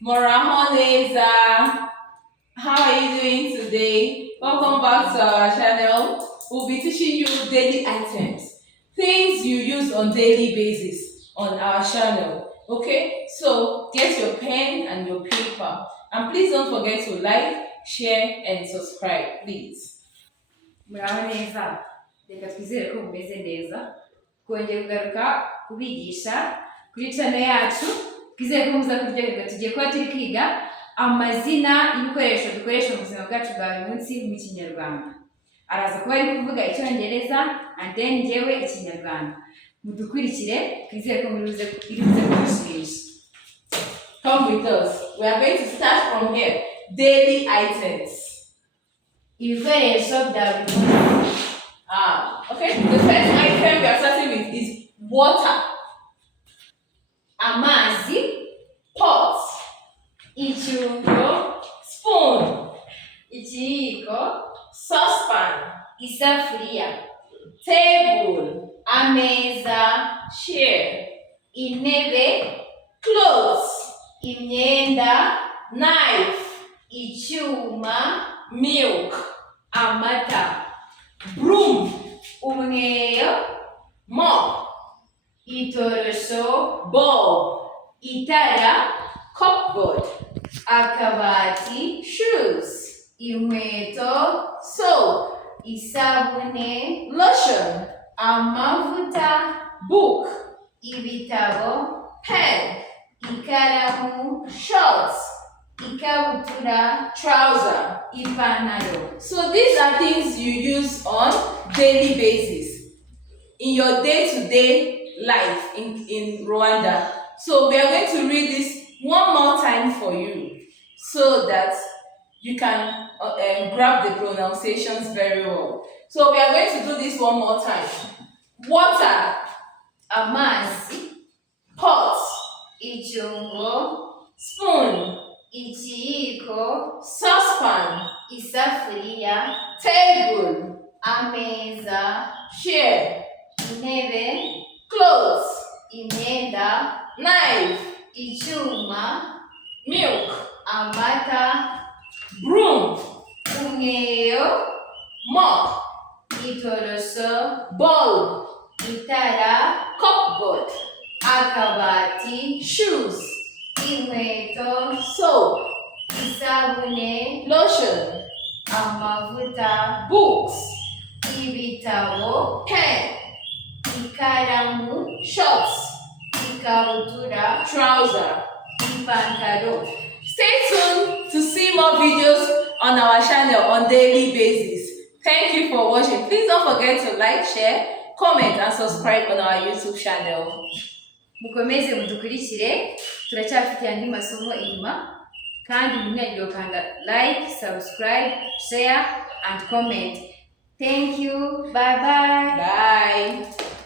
Morahoneza, how are you doing today? Welcome back to our channel. We'll be teaching you daily items, things you use on daily basis on our channel. Okay, so get your pen and your paper, and please don't forget to like, share, and subscribe, please. muraho neza reka twizere ko mumeze neza twongeye kugaruka kubigisha kuri channel yacu twizere ko muza kuryoherwa. Tugiye kuba turi kwiga amazina y'ibikoresho dukoresha mu buzima bwacu bwa buri munsi mu Kinyarwanda. Araza kuba ari kuvuga Icyongereza and then njyewe Ikinyarwanda. Mudukurikire twizere ko muri buze kubishimisha. Come with us. We are going to start from here. Daily items. Ibikoresho bya buri munsi. Okay. The first item we are starting with is water. Amazi, Pot, icyungo, spoon, ikiyiko, saucepan, isafuriya, table, ameza, chair, intebe, clothes, imyenda, knife, icyuma, milk, amata, broom, umweyo, mop, itorosho, bulb, itara, cupboard, akabati, shoes, inkweto, soap, isabune, lotion, amavuta, book, ibitabo, pen, ikaramu, shorts, ikabutura, trouser. ipantaro. So these are things you use on daily basis in your day-to-day life in Rwanda. So we are going to read this one more time for you so that you can grab the pronunciations very well. So we are going to do this one more time. Water, Amazi, pot, icyungo, spoon, ikiyiko, saucepan, isafuriya, table, ameza, chair, intebe, clothes, imyenda, knife, icyuma, milk, amata, broom, umweyo, mop, itorosho, bulb, itara, cupboard, akabati, shoes, inkweto, soap, isabune, lotion, amavuta, books, ibitabo, pen, ikaramu, shorts, ikabutura, trouser. ipantaro. Stay tuned to see more videos on our channel on daily basis. Thank you for watching. Please don't forget to like, share, comment, and subscribe on our YouTube channel. Mukomeze mudukurikire, turacyafite andi masomo inyuma kandi mwibagirwe gukanda like, subscribe, share and comment. Thank you. Bye bye. Bye.